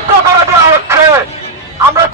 বন্ধ করে দেওয়া আমরা